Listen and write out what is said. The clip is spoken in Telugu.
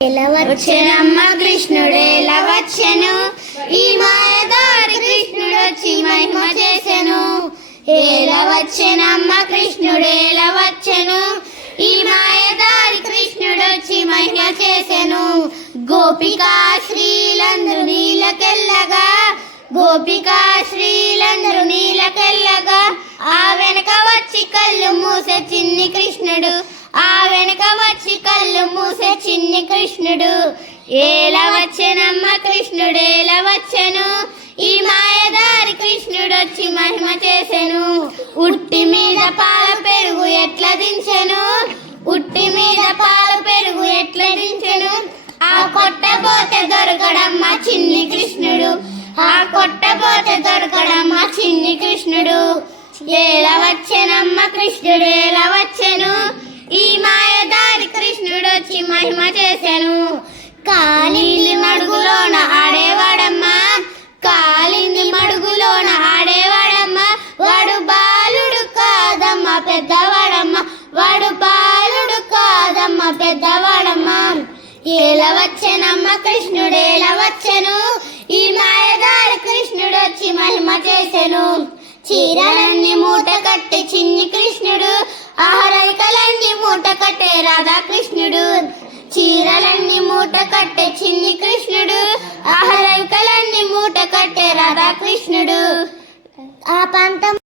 వచ్చెనమ్మ కృష్ణుడేలా వచ్చెను, ఈ మాయదారి కృష్ణుడొచ్చి మహిమ చేసెను. ఏలా వచ్చెనమ్మ కృష్ణుడేలా వచ్చెను, ఈ మాయదారి కృష్ణుడొచ్చి మహిమ చేసెను. గోపికా శ్రీలందరూ నీలకెళ్ళగా, గోపికా శ్రీలందరూ నీలకెళ్ళగా, ఆ వెనక వచ్చి కళ్ళు మూసే చిన్ని కృష్ణుడు, ఆ వెనక వచ్చి కళ్ళు మూసే చిన్ని కృష్ణుడు. ఏలా వచ్చెనమ్మ కృష్ణుడేలా వచ్చెను, ఈ మాయదారి కృష్ణుడొచ్చి మహిమ చేసెను. ఉట్టి మీద పాల పెరుగు ఎట్లా దించెను, ఉట్టి మీద పాల పెరుగు ఎట్లా దించెను. ఆ కొట్టబోతే దొరకడమ్మ చిన్ని కృష్ణుడు, ఆ కొట్టబోతే దొరకడమ్మ చిన్ని కృష్ణుడు. ఏలా వచ్చెనమ్మ కృష్ణుడేలా వచ్చెను, ఈ మాయదారి కృష్ణుడొచ్చి మహిమ చేసెను. కాలింది మడుగులోన ఆడేవాడమ్మా, కాలింది మడుగులోన ఆడేవాడమ్మ, వాడు బాలుడు కాదమ్మ పెద్దవాడమ్మ, వాడు బాలుడు కాదమ్మ పెద్దవాడమ్మ. ఎలా వచ్చెనమ్మ కృష్ణుడేలా వచ్చెను, ఈ మాయదారి కృష్ణుడొచ్చి మహిమ చేసెను. చీరలన్నీ మూట కట్టి చిన్ని కృష్ణుడు, ఆహారైకలన్నీ మూట కట్టే రాధాకృష్ణుడు. చీరలన్నీ మూట కట్టే చిన్ని కృష్ణుడు, ఆహారైకలన్నీ మూట కట్టే రాధాకృష్ణుడు. ఆ పంతం